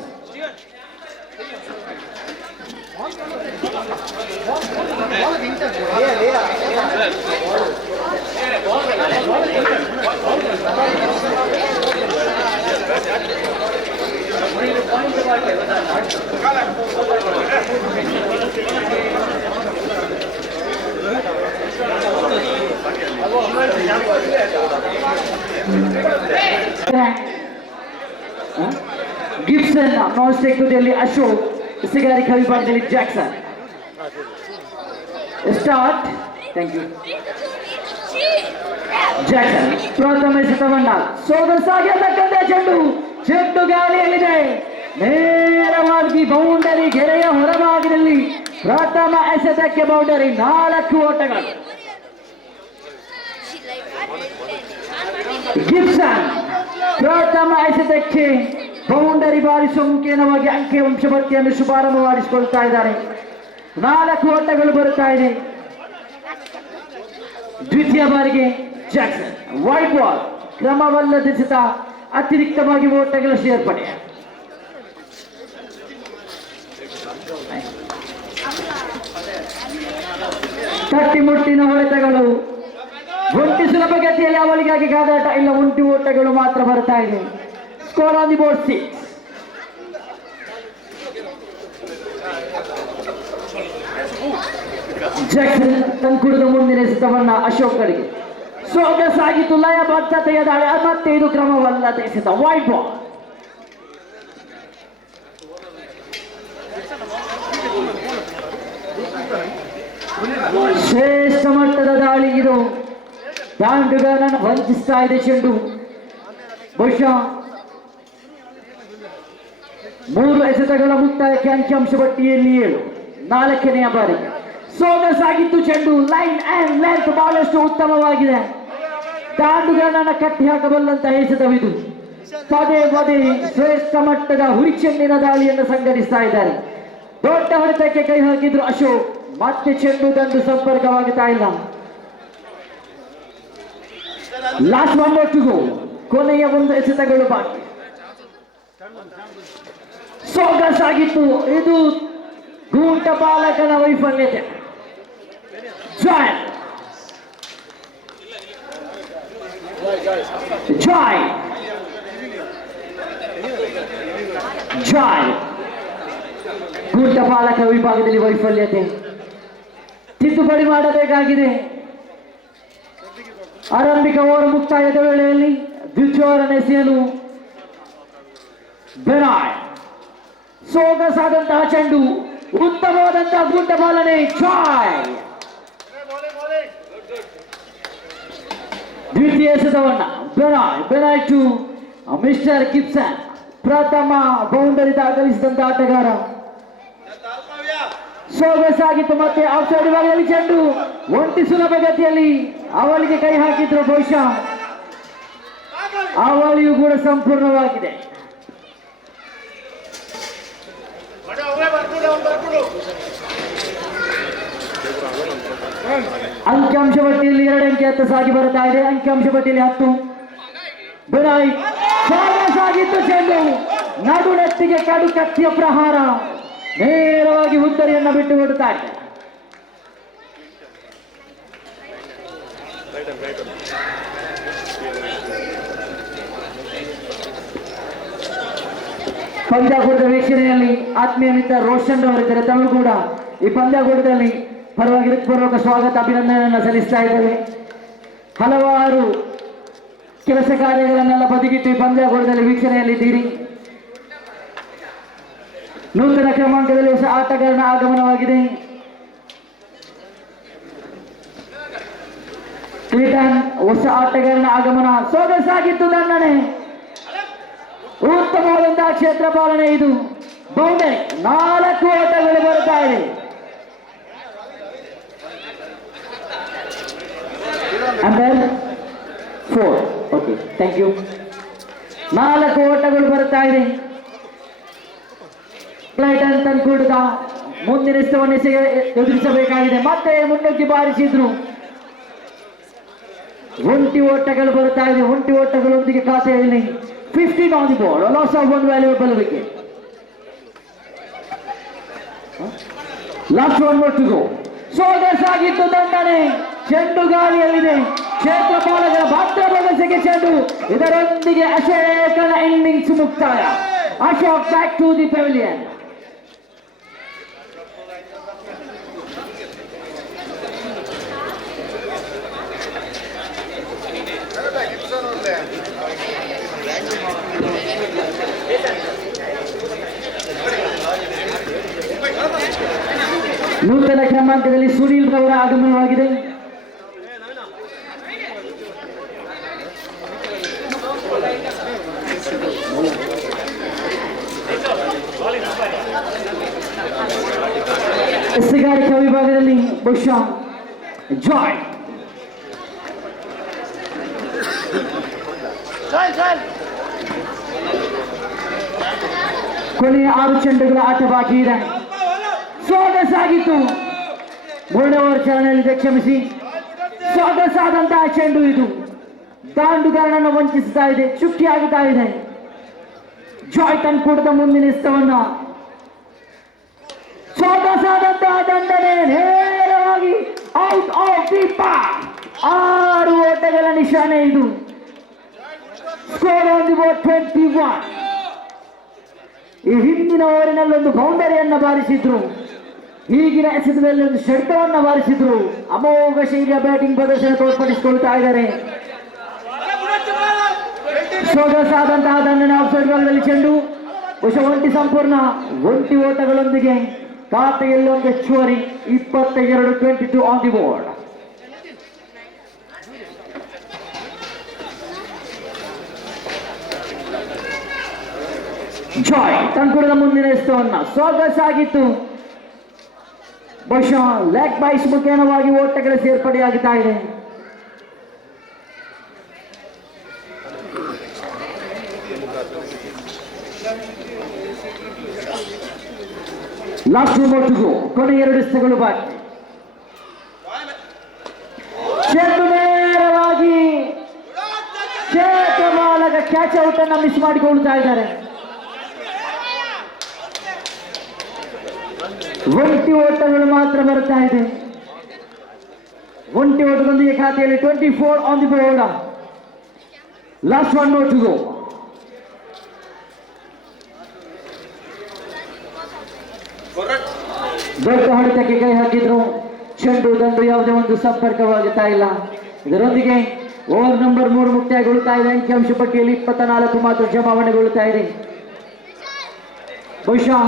ಗಿಬ್ಸನ್, ನಾನ್ ಸ್ಟೇಕ್ ತುದಿಯಲ್ಲಿ ಅಶೋಕ್, ಸಿಗಾರಿಕಾ ವಿಭಾಗದಲ್ಲಿ Jackson. Start. Thank you. Jackson ಪ್ರಥಮ ಎಸೆತವನ್ನ ಸೊಗಸಾಗಿರತಕ್ಕಂಥ ಚೆಂಡು ಗಾಳಿಯಲ್ಲಿದೆ. ನೇರವಾಗಿ ಬೌಂಡರಿ ಗೆರೆಯ ಹೊರಭಾಗದಲ್ಲಿ ಪ್ರಥಮ ಎಸೆತಕ್ಕೆ ಬೌಂಡರಿ, 4 ಓಟಗಳು. ಗಿಬ್ಸನ್ ಪ್ರಥಮ ಎಸೆತಕ್ಕೆ ಬೌಂಡರಿ ಬಾರಿಸುವ ಮುಖೇನವಾಗಿ ಅಂಕಿಅಂಶ ಪಟ್ಟಿಯನ್ನು ಶುಭಾರಂಭ ಮಾಡಿಸಿಕೊಳ್ತಾ ಇದ್ದಾರೆ. 4 ಓಟಗಳು ಬರುತ್ತಾ ಇದೆ. ದ್ವಿತೀಯ ಬಾರಿಗೆ ಜಾಕ್ಸನ್ ವೈಟ್ ಬಾಲ್, ಕ್ರಮವಲ್ಲದಿಸಿದ ಅತಿರಿಕ್ತವಾಗಿ ಓಟಗಳ ಸೇರ್ಪಡೆ. ತಟ್ಟಿಮುಟ್ಟಿನ ಹೊಡೆತಗಳು, ಒಂಟಿ ಸುಲಭಗತಿಯಲ್ಲಿ ಅವಳಿಗಾಗಿ ಕಾದಾಟ ಇಲ್ಲ, ಒಂಟಿ ಓಟಗಳು ಮಾತ್ರ ಬರ್ತಾ ಇದೆ. Score on the board 6. Jackson ತಂಕುಡಿದ ಮುಂದಿನ ಎಸೆತವನ್ನ ಅಶೋಕ್ ಕಡೆಗೆ ಸೊಗಸಾಗಿತ್ತು. ಲಯಬದ್ಧತೆಯ ದಾಳಿ, ಮತ್ತೆ ಇದು ಕ್ರಮವಲ್ಲದ ಎಸೆತ, ವೈಟ್ ಬಾಲ್. ಶ್ರೇಷ್ಠ ಮಟ್ಟದ ದಾಳಿ ಇದು. ದಾಂಡುಗಾರನನ್ನು ವಂಚಿಸ್ತಾ ಇದೆ ಚೆಂಡು. ಬಹುಶಃ 3 ಎಸೆತಗಳ ಮುಕ್ತಾಯಕ್ಕೆ ಅಂಕಿಅಂಶ ಪಟ್ಟಿಯಲ್ಲಿ 7, 4ನೇ ಬಾರಿಗೆ. ಸೊಗಸಾಗಿತ್ತು ಚೆಂಡು, ಲೈನ್ ಅಂಡ್ ಲೆಂತ್ ಬಹಳಷ್ಟು ಉತ್ತಮವಾಗಿದೆ. ದಾಂಡುಗಾರನನ್ನು ಕಟ್ಟಿ ಹಾಕಬಲ್ಲಂತಹ ಎಸೆತವಿದು. ಪದೇ ಶ್ರೇಷ್ಠ ಮಟ್ಟದ ಹುರಿ ಚೆಂಡಿನ ದಾಳಿಯನ್ನು ಸಂಘಟಿಸ್ತಾ ಇದ್ದಾರೆ. ದೊಡ್ಡ ಹೊಡೆತಕ್ಕೆ ಕೈ ಹಾಕಿದ್ರು ಅಶೋಕ್, ಮತ್ತೆ ಚೆಂಡು ದಂಡು ಸಂಪರ್ಕವಾಗುತ್ತಾ ಇಲ್ಲ. Last 1 more to go. ಕೊನೆಯ 1 ಎಸೆತಗಳು ಬಾಕಿ. ಸೊಗಸಾಗಿತ್ತು, ಇದು ಗೂಂಟ ಬಾಲಕನ ವೈಫಲ್ಯತೆ. ಜಾಯ್ ಗೂಂಟ ಬಾಲಕ ವಿಭಾಗದಲ್ಲಿ ವೈಫಲ್ಯತೆ. ತಿದ್ದುಪಡಿ ಮಾಡಬೇಕಾಗಿದೆ. ಆರಂಭಿಕ ಓವರ್ ಮುಕ್ತಾಯದ ವೇಳೆಯಲ್ಲಿ ದ್ವಿತೀಯವರನ್ನು ಎಸೆಯಲು ಬೆನಾಯ್. ಸೊಗಸಾದಂತಹ ಚೆಂಡು, ಉತ್ತಮವಾದಂತಹ ಗುಂಟ ಪಾಲನೆ. ಜಾಯ್ ದ್ವಿತೀಯ ಎಸೆತವನ್ನ ಬೆನಾಯ್ ಟು ಮಿಸ್ಟರ್ ಗಿಬ್ಸನ್. ಪ್ರಥಮ ಬೌಂಡರಿ ದಾಖಲಿಸಿದಂತಹ ಆಟಗಾರ. ಸೊಗಸಾಗಿತ್ತು. ಮತ್ತೆ ಔಟ್ಸೈಡ್ ಭಾಗದಲ್ಲಿ ಚೆಂಡು ಒಂಟಿ ಸುಲಭ ಗತಿಯಲ್ಲಿ ಅವಳಿಗೆ ಕೈ ಹಾಕಿದ್ರು. ಬಹುಶಃ ಅವಳಿಯು ಕೂಡ ಸಂಪೂರ್ಣವಾಗಿದೆ. ಅಂಕಿಅಂಶ ಪಟ್ಟಿಯಲ್ಲಿ 2 ಅಂಕೆ ಹತ್ತ ಸಾಗಿ ಬರ್ತಾ ಇದೆ. ಅಂಕಿಅಂಶ ಪಟ್ಟಿಯಲ್ಲಿ 10. ಬಿಡಾಯ್ ಸೊಗಸಾಗಿತ್ತು ಚೆಂಡು, ನಡುನೆತ್ತಿಗೆ ಕಡು ಕತ್ತಿಯ ಪ್ರಹಾರ, ನೇರವಾಗಿ ಹುದ್ದರಿಯನ್ನು ಬಿಟ್ಟು ಬಿಡುತ್ತಾ ಇದೆ. ಪಂದ್ಯಾಕೂಟದ ವೀಕ್ಷಣೆಯಲ್ಲಿ ಆತ್ಮೀಯ ಮಿತ್ರ ರೋಷನ್ ಅವರಿದ್ದಾರೆ. ತಮಗೂ ಕೂಡ ಈ ಪಂದ್ಯಾಕೂಟದಲ್ಲಿ ಪರವಾಗಿ ಹೃತ್ಪೂರ್ವಕ ಸ್ವಾಗತ, ಅಭಿನಂದನೆಯನ್ನು ಸಲ್ಲಿಸ್ತಾ ಇದ್ದೇವೆ. ಹಲವಾರು ಕೆಲಸ ಕಾರ್ಯಗಳನ್ನೆಲ್ಲ ಬದಿಗಿಟ್ಟು ಈ ಪಂದ್ಯಾಕೂಟದಲ್ಲಿ ವೀಕ್ಷಣೆಯಲ್ಲಿದ್ದೀರಿ. ನೂತನ ಕ್ರಮಾಂಕದಲ್ಲಿ ಹೊಸ ಆಟಗಾರನ ಆಗಮನವಾಗಿದೆ. ಕ್ಲಿಟನ್ ಹೊಸ ಆಟಗಾರನ ಆಗಮನ. ಸೊಗಸಾಗಿತ್ತು ದಂಡನೆ, ಉತ್ತಮವಾದಂತಹ ಕ್ಷೇತ್ರ ಪಾಲನೆ. ಇದು ಬೌಂಡರಿ, 4 ಓಟಗಳು ಬರ್ತಾ ಇದೆ. ಅಂಡರ್ 4. Okay, thank you. 4 ಓಟಗಳು ಬರ್ತಾ ಇದೆ. ಕ್ಲೈಟನ್ ತನ್ಕೂಡದ ಮುಂದಿನ ಸ್ಥವನ್ನು ಎದುರಿಸಬೇಕಾಗಿದೆ. ಮತ್ತೆ ಮುನ್ನುಗ್ಗಿ ಬಾರಿಸಿದ್ರು. ಒಂಟಿ ಓಟಗಳು ಬರ್ತಾ ಇದೆ. ಒಂಟಿ ಓಟಗಳೊಂದಿಗೆ ಖಾತೆಯಲ್ಲಿ 15 on the ball, loss of 1 valuable wicket. Last 1 more to go. ಸೊಗಸಾಗಿತ್ತು ದಂಡನೆ, ಚೆಂಡು ಗಾಳಿಯಲ್ಲಿದೆ. ಕ್ಷೇತ್ರ ಪಾಲಕರ ಭದ್ರ ಬಗಸೆಗೆ ಚೆಂಡು. ಇದರೊಂದಿಗೆ ಅಶೋಕನ ಇನ್ನಿಂಗ್ಸ್ ಮುಕ್ತಾಯ. Ashok back to the pavilion. ನೂತನ ಕ್ರಮಾಂಕದಲ್ಲಿ ಸುನೀಲ್ ರವರ ಆಗಮನವಾಗಿದೆ. ಎಸ್ಸಿಗಾರಿಕಾ ವಿಭಾಗದಲ್ಲಿ ಬಹುಶಃ ಜಾಯ್ ಕೊನೆಯ 6 ಚೆಂಡುಗಳ ಆಟ ಬಾಕಿ ಇದೆ. ಸೊಗಸಾಗಿತ್ತು. 3ನೇ ಓವರ್ ಚಾಲನೆಯಲ್ಲಿದೆ, ಕ್ಷಮಿಸಿ. ಸೊಗಸಾದಂತಹ ಚೆಂಡು ಇದು. ದಾಂಡುಗಾರನನ್ನು ವಂಚಿಸ್ತಾ ಇದೆ, ಚುಕ್ಕಿ ಆಗ್ತಾ ಇದೆ. ಜಾಯ್ ತನ್ಕೂಡದ ಮುಂದಿನ ಇಷ್ಟವನ್ನ ಸೊಗಸಾದಂತಹ ದಂಡನೆ, ನೇರವಾಗಿ ಔಟ್ ಆಫ್ ದಿ ಪಾರ್ಕ್. 6 ಓಟಗಳ ನಿಶಾನೆ ಇದು. Score on the board 21. ಈ ಹಿಂದಿನ ಓವರಿನಲ್ಲಿ ಒಂದು ಬೌಂಡರಿಯನ್ನು ಬಾರಿಸಿದ್ರು. ಈಗಿನ ಎಸೆತದಲ್ಲಿ ಒಂದು ಷಡ್ಕವನ್ನು ಬಾರಿಸಿದ್ರು. ಅಮೋಘ ಶೈಲಿಯ ಬ್ಯಾಟಿಂಗ್ ಪ್ರದರ್ಶನ ತೋರ್ಪಡಿಸಿಕೊಳ್ತಾ ಇದ್ದಾರೆ. ಸೊಗಸಾದಂತಹ ದಂಡನೆ. ಔಟ್ಸೈಡ್ ಭಾಗದಲ್ಲಿ ಚೆಂಡು, ಹೊಸ ಒಂಟಿ ಸಂಪೂರ್ಣ. ಒಂಟಿ ಓಟಗಳೊಂದಿಗೆ ಖಾತೆಯಲ್ಲಿ ಒಂದು ಹೆಚ್ಚುವರಿ. 22 ಆನ್ ದಿ ಬೋರ್ಡ್. ಜಾಯ್ ತನ್ಕೂಡದ ಮುಂದಿನ ಎಸ್ತವನ್ನ. ಸೊಗಸಾಗಿತ್ತು. ಬಹುಶಃ ಲೆಗ್ ಬೈಸ್ ಮುಖೇನವಾಗಿ ಓಟಗಳ ಸೇರ್ಪಡೆಯಾಗುತ್ತಾ ಇದೆ. Last 2 more to go. ಕೊನೆ 2 ಎಸೆತಗಳು ಬಾಕಿ. ಚೆಂಡು ನೇರವಾಗಿ ಕ್ಷೇತ್ರ ಬಾಲಕ ಕ್ಯಾಚ್ ಔಟ್ ಅನ್ನು ಮಿಸ್ ಮಾಡಿಕೊಳ್ತಾ ಇದ್ದಾರೆ. ಒಂಟಿ ಓಟಗಳು ಮಾತ್ರ ಬರ್ತಾ ಇದೆ. ಒಂಟಿ ಓಟದೊಂದಿಗೆ ಖಾತೆಯಲ್ಲಿ 24 on the board. Last 1 more to go. ದೊಡ್ಡ ಹೊಡೆತಕ್ಕೆ ಕೈ ಹಾಕಿದ್ರು. ಚೆಂಡು ದಂಡು ಯಾವುದೇ ಒಂದು ಸಂಪರ್ಕವಾಗುತ್ತಾ ಇಲ್ಲ. ಇದರೊಂದಿಗೆ ಓವರ್ ನಂಬರ್ 3 ಮುಕ್ತಾಯಗೊಳ್ಳುತ್ತಾ ಇದೆ. ಅಂಕಿಅಂಶ ಪಟ್ಟಿಯಲ್ಲಿ 24 ಮಾತ್ರ ಜಮಾವಣೆಗೊಳ್ಳುತ್ತಾ ಇದೆ. ಬಹುಶಃ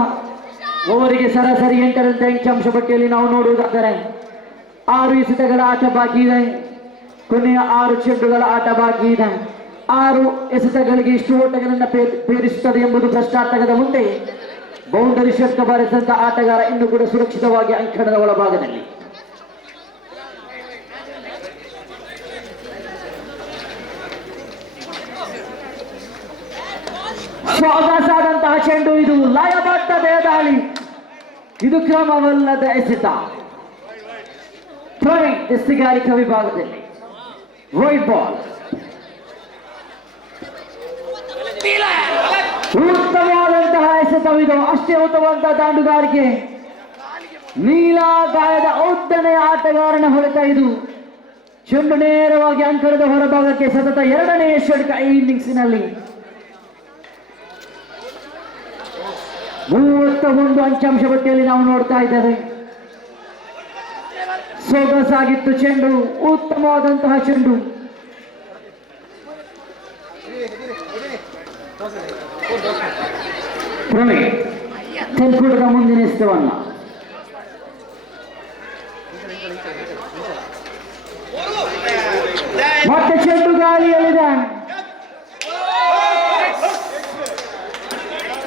ಓವರಿಗೆ ಸರಾಸರಿ 8ರಂತೆ ಅಂಕಿಅಂಶ ಪಟ್ಟಿಯಲ್ಲಿ ನಾವು ನೋಡುವುದಾದರೆ 6 ಎಸೆತಗಳ ಆಟ ಬಾಕಿ ಇದೆ. ಕೊನೆಯ 6 ಚೆಂಡುಗಳ ಆಟ ಬಾಕಿ ಇದೆ. 6 ಎಸೆತಗಳಿಗೆ ಇಷ್ಟು ಓಟಗಳನ್ನು ಪೇರಿಸುತ್ತದೆ ಎಂಬುದು ಪ್ರಶ್ನಾರ್ಥಕದ ಮುಂದೆ ಬೌಂಡರಿ ಶತಕ ಬಾರಿಸಿದಂತ ಆಟಗಾರ ಇನ್ನೂ ಕೂಡ ಸುರಕ್ಷಿತವಾಗಿ ಅಂಕಣದ ಒಳಭಾಗದಲ್ಲಿ. ಸೊಗಸಾದಂತಹ ಚೆಂಡು, ಇದು ಲಯಬದ್ಧ ದಾಳಿ, ಇದು ಕ್ರಮವಲ್ಲದ ಎಸೆತ. ಥ್ರೋಯಿಂಗ್ ಎಸ್ತಿಗಾರಿಕಾ ವಿಭಾಗದಲ್ಲಿ ವೈಡ್ ಬಾಲ್. ಉತ್ತಮವಾದಂತಹ ಎಸೆತವಿದು, ಅಷ್ಟೇ ಉತ್ತಮವಾದಂತಹ ದಾಂಡುಗಾರಿಕೆ. ನೀಲ ಗಾಯದ ಉದ್ದನೆಯ ಆಟಗಾರನ ಹೊಡೆತ ಇದು. ಚೆಂಡು ನೇರವಾಗಿ ಅಂಕಣದ ಹೊರಭಾಗಕ್ಕೆ, ಸತತ 2ನೇ ಷಟ್ಕ ಈ ಇನ್ನಿಂಗ್ಸಿನಲ್ಲಿ. 31 ಅಂಕಿಅಂಶ ಪಟ್ಟಿಯಲ್ಲಿ ನಾವು ನೋಡ್ತಾ ಇದ್ದೇವೆ. ಸೊಗಸಾಗಿತ್ತು ಚೆಂಡು, ಉತ್ತಮವಾದಂತಹ ಚೆಂಡು. ಪ್ರವೀಣ್ ತೆನ್ಕೂಟದ ಮುಂದಿನ ಎಸೆತವನ್ನ ಮತ್ತೆ ಚೆಂಡು ಗಾಳಿಯಲ್ಲಿದೆ.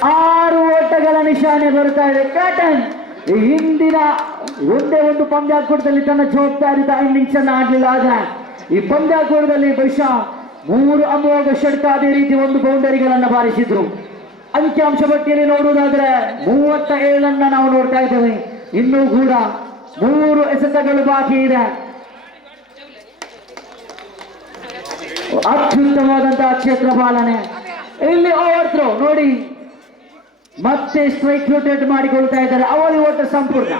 6 ಓಟಗಳ ನಿಶಾನೆ ಬರ್ತಾ ಇದೆ. ಕ್ಯಾಟನ್ ಹಿಂದಿನ ಒಂದೇ ಒಂದು ಪಂದ್ಯಾಕೂಟದಲ್ಲಿ ತನ್ನ ಜವಾಬ್ದಾರಿತ ಇನ್ನಿಂಗ್ಸ್ ಅನ್ನು ಆಡಲಿಲ್ಲ. ಆದ್ರೆ ಈ ಪಂದ್ಯಾಕೂಟದಲ್ಲಿ ಬಹುಶಃ 3 ಅಮೋಘ ಷಟ್ಕ, ಅದೇ ರೀತಿ 1 ಬೌಂಡರಿಗಳನ್ನು ಬಾರಿಸಿದ್ರು. ಅಂಕಿಅಂಶ ಪಟ್ಟಿಯಲ್ಲಿ ನೋಡುವುದಾದ್ರೆ 37 ನಾವು ನೋಡ್ತಾ ಇದ್ದೇವೆ. ಇನ್ನೂ ಕೂಡ 3 ಎಸೆತಗಳು ಬಾಕಿ ಇದೆ. ಅತ್ಯುತ್ತಮವಾದಂತಹ ಕ್ಷೇತ್ರ ಪಾಲನೆ. ಇಲ್ಲಿ ಓವರ್ ಥ್ರೋ ನೋಡಿ, ಮತ್ತೆ ಸ್ಟ್ರೈಕ್ ರೊಟೇಟ್ ಮಾಡಿಕೊಳ್ತಾ ಇದ್ದಾರೆ. ಅವಳಿ ಓಟ ಸಂಪೂರ್ಣ.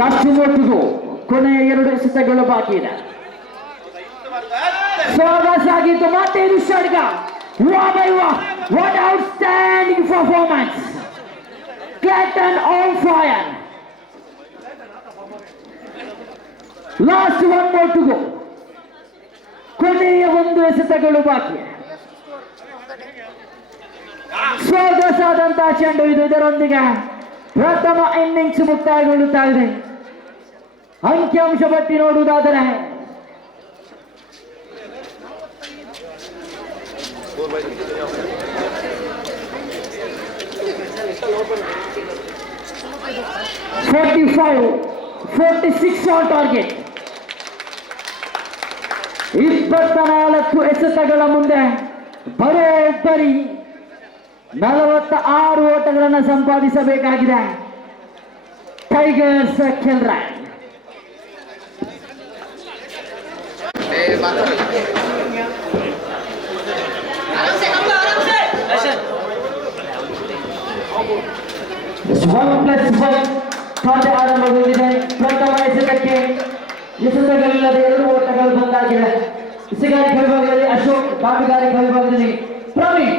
ಲಾಸ್ಟ್ ಮೂವತ್ತಿಗೂ ಕೊನೆಯ 2 ಎಸೆತಗಳು ಬಾಕಿ ಇದೆ. ಸೊಗಸಾಗಿತ್ತು, ಮತ್ತೆ ಇದು ಷಟ್ಕ. ವಾಹ್ ಬೈ ವಾಹ್, what outstanding performance. Captain on fire. Last 1 more to go. ಕೊನೆಯ 1 ಎಸೆತಗಳು ಬಾಕಿ. ಸೊಗಸಾದಂತಹ ಚೆಂಡು ಇದು. ಇದರೊಂದಿಗೆ ಪ್ರಥಮ ಇನ್ನಿಂಗ್ಸ್ ಮುಕ್ತಾಯಗೊಳ್ಳುತ್ತಾ ಇದೆ. ಅಂಕಿಅಂಶ ಪಟ್ಟಿ ನೋಡುವುದಾದರೆ 46 ಆನ್ ಟಾರ್ಗೆಟ್. 24 ಎಸೆತಗಳ ಮುಂದೆ ಬರೋಬ್ಬರಿ 46 ಓಟಗಳನ್ನು ಸಂಪಾದಿಸಬೇಕಾಗಿದೆ ಟೈಗರ್ಸ್ ಕೆಲ್ರಾಯ್. ಖಾತೆ ಆರಂಭಗೊಂಡಿದೆ. ಪ್ರಥಮ ಎಸೆತಕ್ಕೆ ಎಸೆತಗಳಿಲ್ಲದೆ 2 ಓಟಗಳು ಬಂದಾಗಿದೆ. ಎಸೆಗಾರಿಕೆ ವಿಭಾಗದಲ್ಲಿ ಅಶೋಕ್, ದಾಂಡುಗಾರಿಕೆ ವಿಭಾಗದಲ್ಲಿ ಪ್ರವೀಣ್.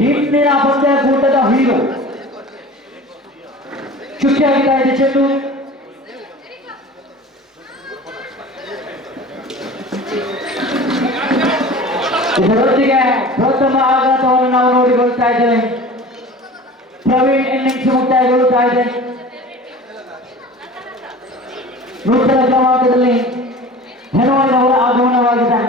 ಹಿಂದಿನ ಪಂದ್ಯಾಕೂಟದ ಹೀರೋ. ಚುಕ್ಕಿಯಾಗ್ತಾ ಇದೆ ಚೆಂಡು. ಇದರೊಂದಿಗೆ ಪ್ರಥಮ ಆಘಾತವನ್ನು ನಾವು ನೋಡಿಕೊಳ್ತಾ ಇದ್ದೇವೆ. ಪ್ರವೀಣ್ ಇನ್ನಿಂಗ್ಸ್ ಮುಕ್ತಾಯಗೊಳ್ಳುತ್ತಾ ಇದೆ. ನೂತನ ಕ್ರಮಾಂಕದಲ್ಲಿ ಹೆಣೋಯ್ನವರ ಆಗಮನವಾಗಿದೆ.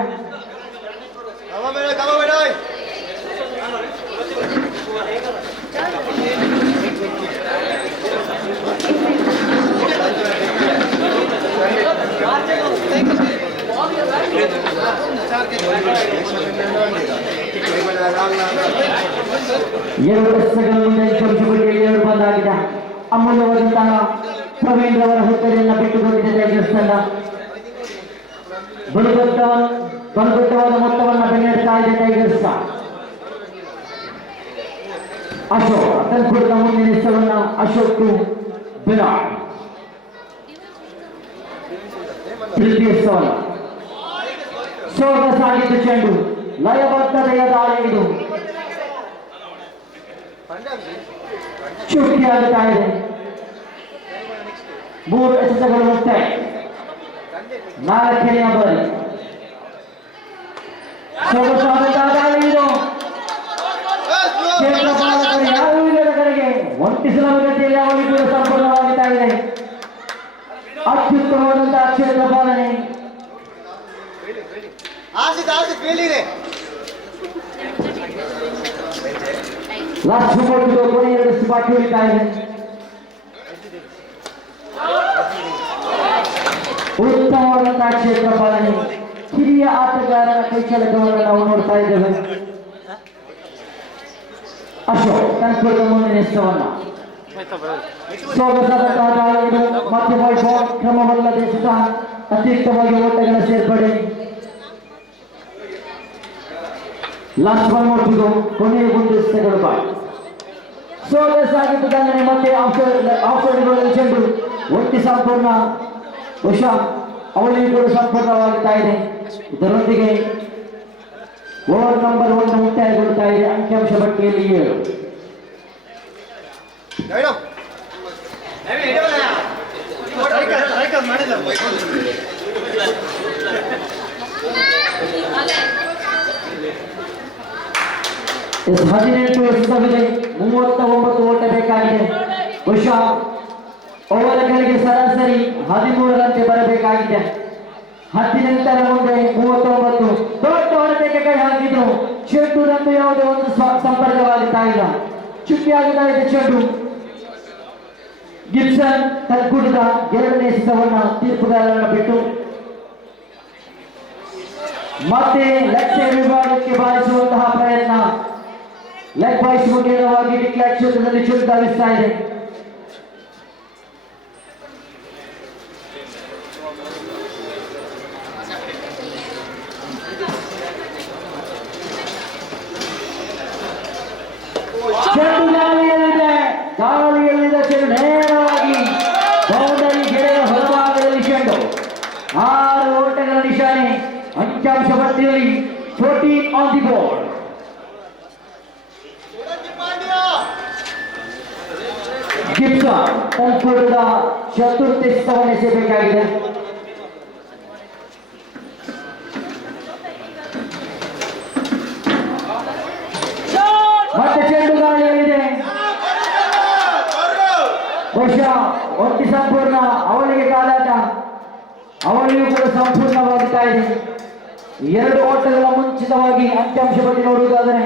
ಎರಡು ವರ್ಷಗಳ ಮುಂದೆ ಕಂಚುಪಟ್ಟಿಯಲ್ಲಿ 2 ಬಂದಾಗಿದೆ. ಅಮೂಲ್ಯವಾದಂತಹ ಪ್ರವೀಣ್ ರವರ ಹುದ್ದೆಯನ್ನು ಬಿಟ್ಟುಕೊಂಡಿದೆ ಟೈಗರ್ಸ್ ತಂಡ. ಬಲಗೊಟ್ಟವಾದ ಮೊತ್ತವನ್ನು ಬೆನ್ನಡ್ತಾ ಇದೆ ಟೈಗರ್ಸ್. ಅಶೋಕ್ ತನ್ಕೂಟದ ಮುಂದಿನ ಎಸೆತವನ್ನು ಅಶೋಕ್ ಬಿರಾಡ್. ತೃತೀಯ ಎಸೆತವಲ್ಲ. ಸೊಗಸಾಗಿದ್ದು ಚೆಂಡು, ಲಯಬದ್ಧತೆಯ ದಾಳಿ ಇದು. ಚುಕ್ಕಿಯಾಗುತ್ತಾ ಇದೆ. 3 ಎಸೆತಗಳು ಮುಕ್ತಾಯ. 4ನೇ ಬಾರಿ ಸೊಗಸಾದಂತಹ ದಾಳಿ ಇದು. ಕ್ಷೇತ್ರ ಪಾಲಕರು ಯಾರೂ ಇಲ್ಲದ ಕಡೆಗೆ ಒಂಟಿಸಲ ಗತಿಯಲ್ಲಿ ಅವಳಿ ಕೂಡ ಸಂಪೂರ್ಣವಾಗುತ್ತಾ ಇದೆ. ಲಾಸ್ಟ್ ಮೂವತ್ತು ಕೊನೆ 2 ಬಾಕಿ ಉಳಿತಾ ಇದೆ. ಉತ್ತಮವಾದಂತಹ ಕ್ಷೇತ್ರ ಪಾಲನೆ, ಹಿರಿಯ ಆಟಗಾರರ ಕೈಚಳಕವನ್ನು ನಾವು ನೋಡ್ತಾ ಇದ್ದೇವೆ. ಅಶೋಕ್ ಕನ್ಪುರದ ಮುಂದಿನ ಎಸ್ತವನ್ನ ಸೊಗಸಾದಂತಹ ದಾಳಿಗಳು ಮತ್ತೆ ಬಾಲ್ ಕ್ರಮವಲ್ಲದೆ ಸುಧಾ ಅತ್ಯುತ್ತಮವಾಗಿ ಓಟಗಳ ಸೇರ್ಪಡೆ. ಲಾಸ್ಟ್ ಒನ್ ನೋಡ್ತಿದ್ದು ಕೊನೆಯ ಒಂದು ಎಸೆತಗಳು ಬಾಯ್ ಸೊಗಸಾಗಿದ್ದು ದಂಡನೆ ಮತ್ತೆ ಔಷಧಿಗಳಲ್ಲಿ ಚೆಂಡು ಒಟ್ಟಿ ಸಂಪೂರ್ಣ ಉಷಾ ಅವಳಿಗೆ ಕೂಡ ಸಂಪೂರ್ಣವಾಗುತ್ತಾ ಇದೆ. ಇದರೊಂದಿಗೆ ಓವರ್ ನಂಬರ್ 1 ಮುಕ್ತಾಯಗೊಳ್ಳುತ್ತಾ ಇದೆ. ಅಂಕಿಅಂಶ ಪಟ್ಟಿಯಲ್ಲಿ 7. ಎಸ್ 18 ಎಸೆತವಿದೆ, 39 ಓಟ ಬೇಕಾಗಿದೆ. ಉಷಾ ಓವರ್ಗಳಿಗೆ ಸರಾಸರಿ 13 ರಂತೆ ಬರಬೇಕಾಗಿದೆ. 10 ಮುಂದೆ 39 ದೊಡ್ಡ ಹೊಡೆತಕ್ಕೆ ಕೈ ಹಾಕಿದ್ರು. ಚೆಂಡುದಂದು ಯಾವುದೇ ಒಂದು ಸಂಪರ್ಕವಾಗುತ್ತಾ ಇಲ್ಲ, ಚುಕ್ಕಿಯಾಗುತ್ತಾ ಇದೆ ಚೆಂಡು. ಗಿಬ್ಸನ್ ತಗ್ಗುಡ್ದ 2ನೇ ಎಸೆತವನ್ನ ತೀರ್ಪುಗಾರರನ್ನು ಬಿಟ್ಟು ಮತ್ತೆ ಲೆಗ್ ಸೈಡ್ ವಿಭಾಗಕ್ಕೆ ಬಾರಿಸುವಂತಹ ಪ್ರಯತ್ನ. ಲೆಗ್ ಬಾಯ್ಸ್ ಮುಖೇನವಾಗಿ ಡಿಕ್ಲೇರ್ ಕ್ಷೇತ್ರದಲ್ಲಿ ಚೆಂಡು ಧಾವಿಸ್ತಾ ಇದೆ. ಚೆಂಡು ಗಾಳಿಯಲ್ಲಿದೆ ಚೆಂಡು ನೇರವಾಗಿ ಬೌಂಡರಿ ಗೆರೆಯ ಹೊರಭಾಗದಲ್ಲಿ ಚೆಂಡು. 6 ಓಟಗಳ ನಿಶಾನೆ. ಅಂಕಿಅಂಶ ಪಟ್ಟಿಯಲ್ಲಿ 14 ಆನ್ ದಿ ಬೋರ್ಡ್. ಗಿಬ್ಸನ್ ಕನ್ಪುರದ ಚತುರ್ಥ ಎಸೆತವನ್ನು ಎಸೆಯಬೇಕಾಗಿದೆ. ಮತ್ತೆ ಚೆಂಡು ಗಾಳಿಯಲ್ಲಿದೆ. ಬಹುಶಃ ಒಟ್ಟಿ ಸಂಪೂರ್ಣ ಅವಳಿಗೆ ಕಾಲಾಟ, ಅವಳಿಗೂ ಕೂಡ ಸಂಪೂರ್ಣವಾಗುತ್ತಾ ಇದೆ. 2 ಓಟಗಳ ಮುಂಚಿತವಾಗಿ ಅಂಕಿಅಂಶ ಪಟ್ಟಿ ನೋಡುವುದಾದರೆ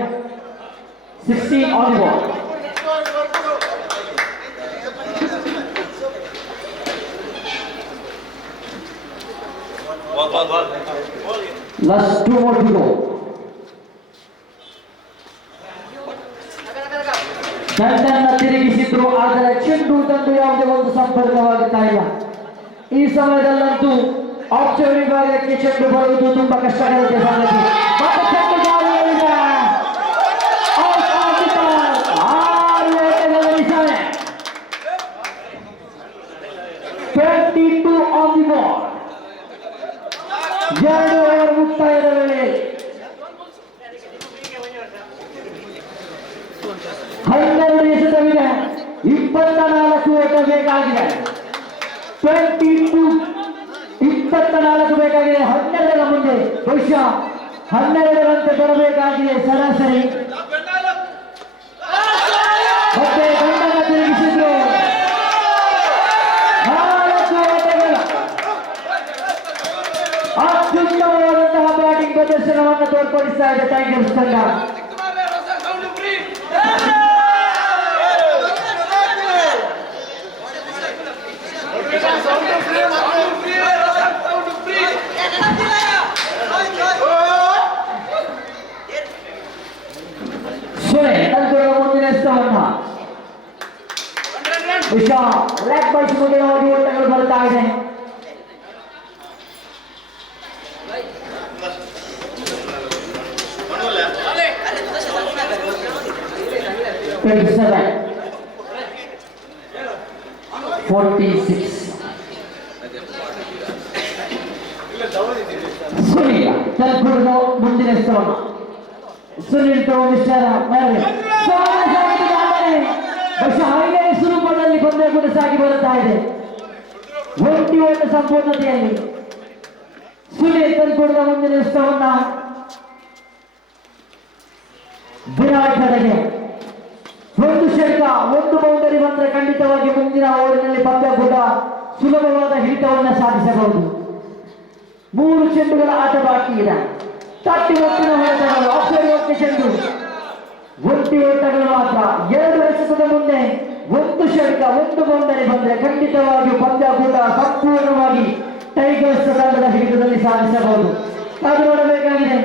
16 on the ball. Last 2 more to go. ದಂಡನ್ನ ತಿರುಗಿಸಿದ್ರು, ಆದರೆ ಚೆಂಡು ತಂದು ಯಾವುದೇ ಒಂದು ಸಂಪರ್ಕವಾಗುತ್ತಾ ಇಲ್ಲ. ಈ ಸಮಯದಲ್ಲಂತೂ ಆಫ್ಸೈಡ್ ವಿಭಾಗಕ್ಕೆ ಚೆಂಡು ಬರುವುದು ತುಂಬಾ ಕಷ್ಟಕರ ಸಂಗತಿ. ಮತ್ತೆ ಚೆಂಡು ಗಾಳಿಯಲ್ಲಿದೆ. 22 ಆನ್ ದಿ ಬಾಲ್. 2 ಓವರ್ ಮುಕ್ತಾಯದ ವೇಳೆ 12 ಎಸೆತವಿದೆ, 24 ಓಟ ಬೇಕಾಗಿದೆ. 24 ಬೇಕಾಗಿದೆ. 12ರ ಮುಂದೆ ಬಹುಶಃ 12ರಂತೆ ಬರಬೇಕಾಗಿದೆ ಸರಾಸರಿ. ಮತ್ತೆ ದಂಡನ ತಿರುಗಿಸಿದ್ರು. 4 ಓಟಗಳ ಅತ್ಯುತ್ತಮವಾದಂತಹ ಬ್ಯಾಟಿಂಗ್ ಪ್ರದರ್ಶನವನ್ನು ತೋರ್ಪಡಿಸ್ತಾ ಇದೆ ಟೈಗರ್ಸ್ ತಂಡ. ಮುಂದಿನ ಎಸೆತವನ್ನ ಉಷಾ ಲೆಗ್ ಬಾಯ್ಸ್ ಮುಗಿದವಾಗಿ ಓಟಗಳು ಬರ್ತಾ ಇದೆ. ಸುನೀಲ್ ತಲುಪುವುದು ಮುಂದಿನ ಎಸೆತವನ್ನ. ಸುನೀಲ್ ಮಿಸ್ಟರ್ ಬಹುಶಃ 5ನೇ ಸ್ವರೂಪದಲ್ಲಿ ಪಂದ್ಯ ಕೂಡ ಸಾಗಿ ಬರುತ್ತಾ ಇದೆ. 1 ಓಟ ಸಂಪೂರ್ಣತೆಯಲ್ಲಿ ಸುನೀಲ್ ತಲುಪುವುದ ಮುಂದಿನ ಎಸೆತವನ್ನ ವಿರಾಟ್ ಕಡೆಗೆ. 1 ಷಟ್ಕ 1 ಬೌಂಡರಿ ಬಂದರೆ ಖಂಡಿತವಾಗಿ ಮುಂದಿನ ಓವರಿನಲ್ಲಿ ಪಂದ್ಯ ಕೂಡ ಸುಲಭವಾದ ಹಿಡಿತವನ್ನು ಸಾಧಿಸಬಹುದು. 3 ಚೆಂಡುಗಳ ಆಟ ಬಾಕಿ ಇದೆ. ತಟ್ಟಿ ಒಟ್ಟಿನ ಹೊಡೆತಗಳು ಆಫ್ಸೈಡ್ ಹೋಗಿ ಚೆಂಡು. ಒಟ್ಟಿ ಓಟಗಳು ಮಾತ್ರ 2 ಎಸೆತದ ಮುಂದೆ 1 ಷಟ್ಕ 1 ಬೌಂಡರಿ ಬಂದರೆ ಖಂಡಿತವಾಗಿಯೂ ಪಂದ್ಯಾಕೂಟ ಸಂಪೂರ್ಣವಾಗಿ ಟೈಗರ್ಸ್ ತಂಡದ ಹಿಡಿತದಲ್ಲಿ ಸಾಧಿಸಬಹುದು. ಅದು ನೋಡಬೇಕಾಗಿದೆ.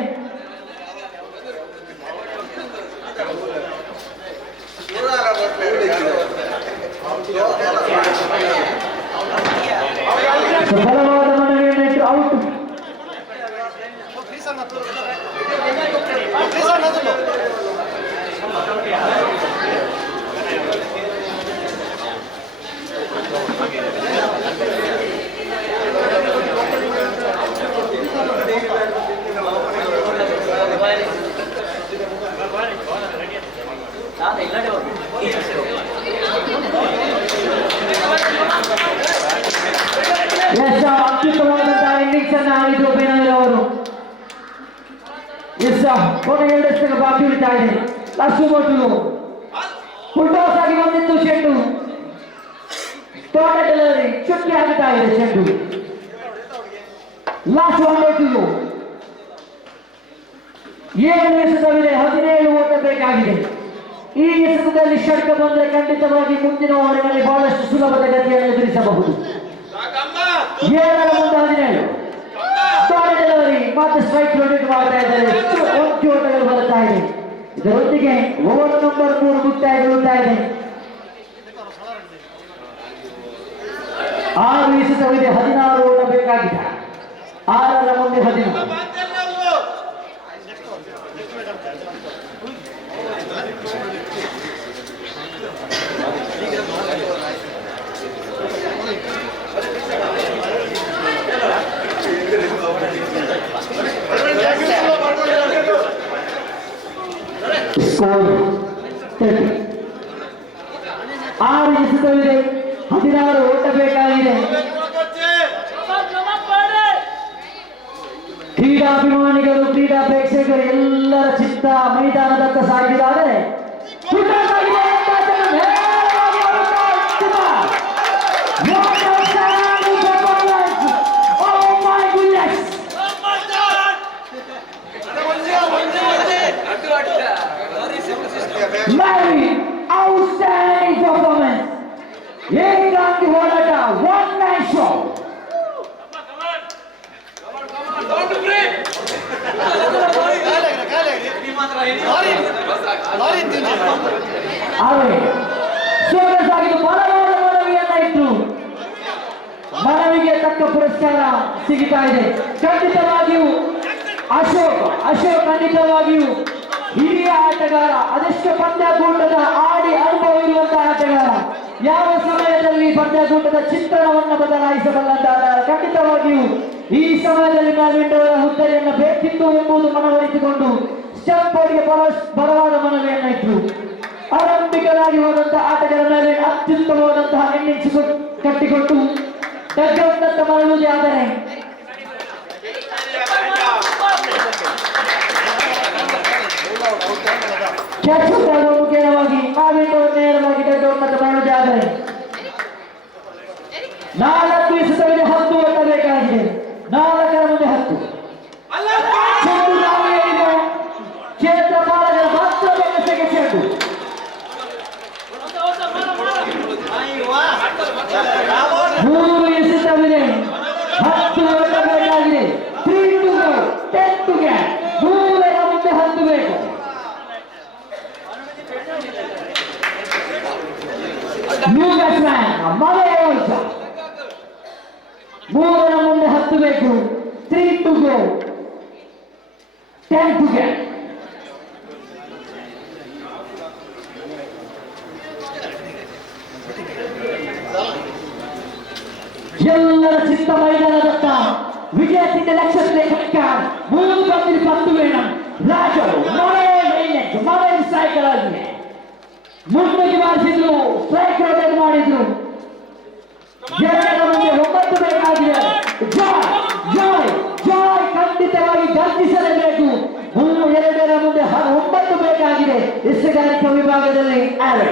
ಬಲವಾದ ಮನವಿಯನ್ನು ಔಟ್. ಅತ್ಯುತ್ತಮವಾದಂತಹ ಇನ್ನಿಂಗ್ಸ್ ಅನ್ನು ಆಡಿದ್ರು ಬೇನಾಯ್ ಅವರು. ಕೊನೆಗೆ 2 ಎಸೆತಕ್ಕೆ ಬಾಕಿ ಉಳಿತಾ ಇದೆ. ಲಾಸ್ಟ್ ಮೊದಲು ಫುಲ್ಟಾಸ್ ಆಗಿ ಬಂದಿತ್ತು ಚೆಂಡು. ಟಾರ್ಗೆಟ್ ಡೆಲಿವರಿ ಚುಕ್ಕಿ ಆಗ್ತಾ ಇದೆ ಚೆಂಡು. ಲಾಸ್ಟ್ 1 7 ಎಸೆತವಿದೆ, 17 ಓಟ ಬೇಕಾಗಿದೆ. ಈ ಎಸೆತದಲ್ಲಿ ಷಟ್ಕ ಬಂದರೆ ಖಂಡಿತವಾಗಿ ಮುಂದಿನ ಓವರಿನಲ್ಲಿ ಬಹಳಷ್ಟು ಸುಲಭದ ಗತಿಯನ್ನು ಎದುರಿಸಬಹುದು. 7 ಮುಂದೆ 17 ಟಾರ್ಗೆಟ್ ಡೆಲಿವರಿ ಮತ್ತೆ ಸ್ಟ್ರೈಕ್ ರೊಟೇಟ್ ಮಾಡ್ತಾ ಇದ್ದಾರೆ. 1 ಓಟಗಳು ಬರುತ್ತಾ ಇದೆ. ಇದರೊಂದಿಗೆ ಓವರ್ ನಂಬರ್ 3 ಮುಕ್ತಾಯಗೊಳ್ಳುತ್ತಾ ಇದೆ. 6 ಎಸೆತವಿದೆ, 16 ಓಟ ಬೇಕಾಗಿದೆ. 6 ಮುಂದೆ 16. ಸ್ಕೋರ್ 30. 6 ಎಸೆತವಿದೆ, 16 ಓಟ ಬೇಕಾಗಿದೆ. ಕ್ರೀಡಾಭಿಮಾನಿಗಳು, ಕ್ರೀಡಾ ಪ್ರೇಕ್ಷಕರು ಎಲ್ಲರ ಚಿತ್ತ ಮೈದಾನದತ್ತ ಸಾಗಿದ್ದಾರೆ. Very outstanding performance. ಏಕಾಂಗಿ ಹೋರಾಟ, 1 man show. ಸೋಗಸಾಗಿದ್ದು ಬಲವಾದ ಮನವಿಯನ್ನ ಇಟ್ಟು ಮನವಿಗೆ ತಕ್ಕ ಪುರಸ್ಕಾರ ಸಿಗುತ್ತಾ ಇದೆ. ಖಂಡಿತವಾಗಿಯೂ ಅಶೋಕ್ ಖಂಡಿತವಾಗಿಯೂ ಹಿರಿಯ ಆಟಗಾರ, ಅದೆಷ್ಟು ಪಂದ್ಯಾಕೂಟದ ಆಡಿ ಅನುಭವ ಇರುವಂತಹ ಆಟಗಾರ. ಯಾವ ಸಮಯದಲ್ಲಿ ಪಂದ್ಯಾಕೂಟದ ಚಿತ್ರಣವನ್ನು ಬದಲಾಯಿಸಬಲ್ಲಂತ ಖಂಡಿತವಾಗಿಯೂ ಈ ಸಮಯದಲ್ಲಿ ಮ್ಯಾವಿಂಡೋರ ಹುದ್ದೆಯನ್ನು ಬೇಕಿತ್ತು ಎಂಬುದು ಮನವರಿಸಿಕೊಂಡು ಸ್ಟಂಪ್ ಬೋರ್ಡ್ಗೆ ಬಲವಾದ ಮನವಿಯನ್ನ ಇಟ್ಟರು. ಆರಂಭಿಕರಾಗಿ ಹೋದಂತಹ ಆಟಗಾರ ಮೇಲೆ ಅತ್ಯುತ್ತಮವಾದಂತಹ ಇನ್ನಿಂಗ್ಸ್ ಕಟ್ಟಿಕೊಟ್ಟು ಡಗ್ಔಟ್ನತ್ತ ಮರಳುವುದೇ ಆದರೆ ಮುಖ್ಯವಾಗಿ ಮ್ಯಾವಿಂಡೋರ್ ನೇರವಾಗಿ ಡಗ್ಔಟ್ನತ್ತ ಮರಳುವುದೇ ಆದರೆ 4 ಎಸೆತವಿದೆ, 10 ಓಟ ಬೇಕಾಗಿದೆ. 4 ಮುಂದೆ 10. ಕ್ಷೇತ್ರ ಪಾಲಕರ ಮಾತ್ರ ಬೆನ್ನಸೆಗೆ ಚೆಂಡು. 3 ಎಸೆತವಿದೆ, 10 ಓಟ ಬೇಕಾಗಿದೆ. 3 to go, 10 to get. 3 ಮುಂದೆ 10 ಬೇಕು. ನ್ಯೂ ಬ್ಯಾಟ್ಸ್ಮನ್ ಮಲೆ ಹೊಸ 3 ಮುಂದೆ 10 ಬೇಕು. 3 to go, 10 to get. ಎಲ್ಲರ ಚಿತ್ತ മൈതാനದತ್ತ വിജയത്തിന്റെ ലക്ഷ്യത്തിലേക്ക് 3 പന്തിൽ 10 വേണം. രാജു മറേ ಸೈಕಲ್ ಮುನ್ನುಗ್ಗಿ ಬಾರಿಸಿದ್ರು, ಸ್ಟ್ರೈಕ್ ರೊಟೇಟ್ ಮಾಡಿದ್ರು. 2 ಮುಂದೆ 9 ಬೇಕಾಗಿದೆ. ಜಾಯ್ ಖಂಡಿತವಾಗಿ ಗರ್ಜಿಸಲೇಬೇಕು. 2 ಮುಂದೆ 9 ಬೇಕಾಗಿದೆ. ಎಸೆಗಾರಿಕೆ ವಿಭಾಗದಲ್ಲಿ ಆರೆ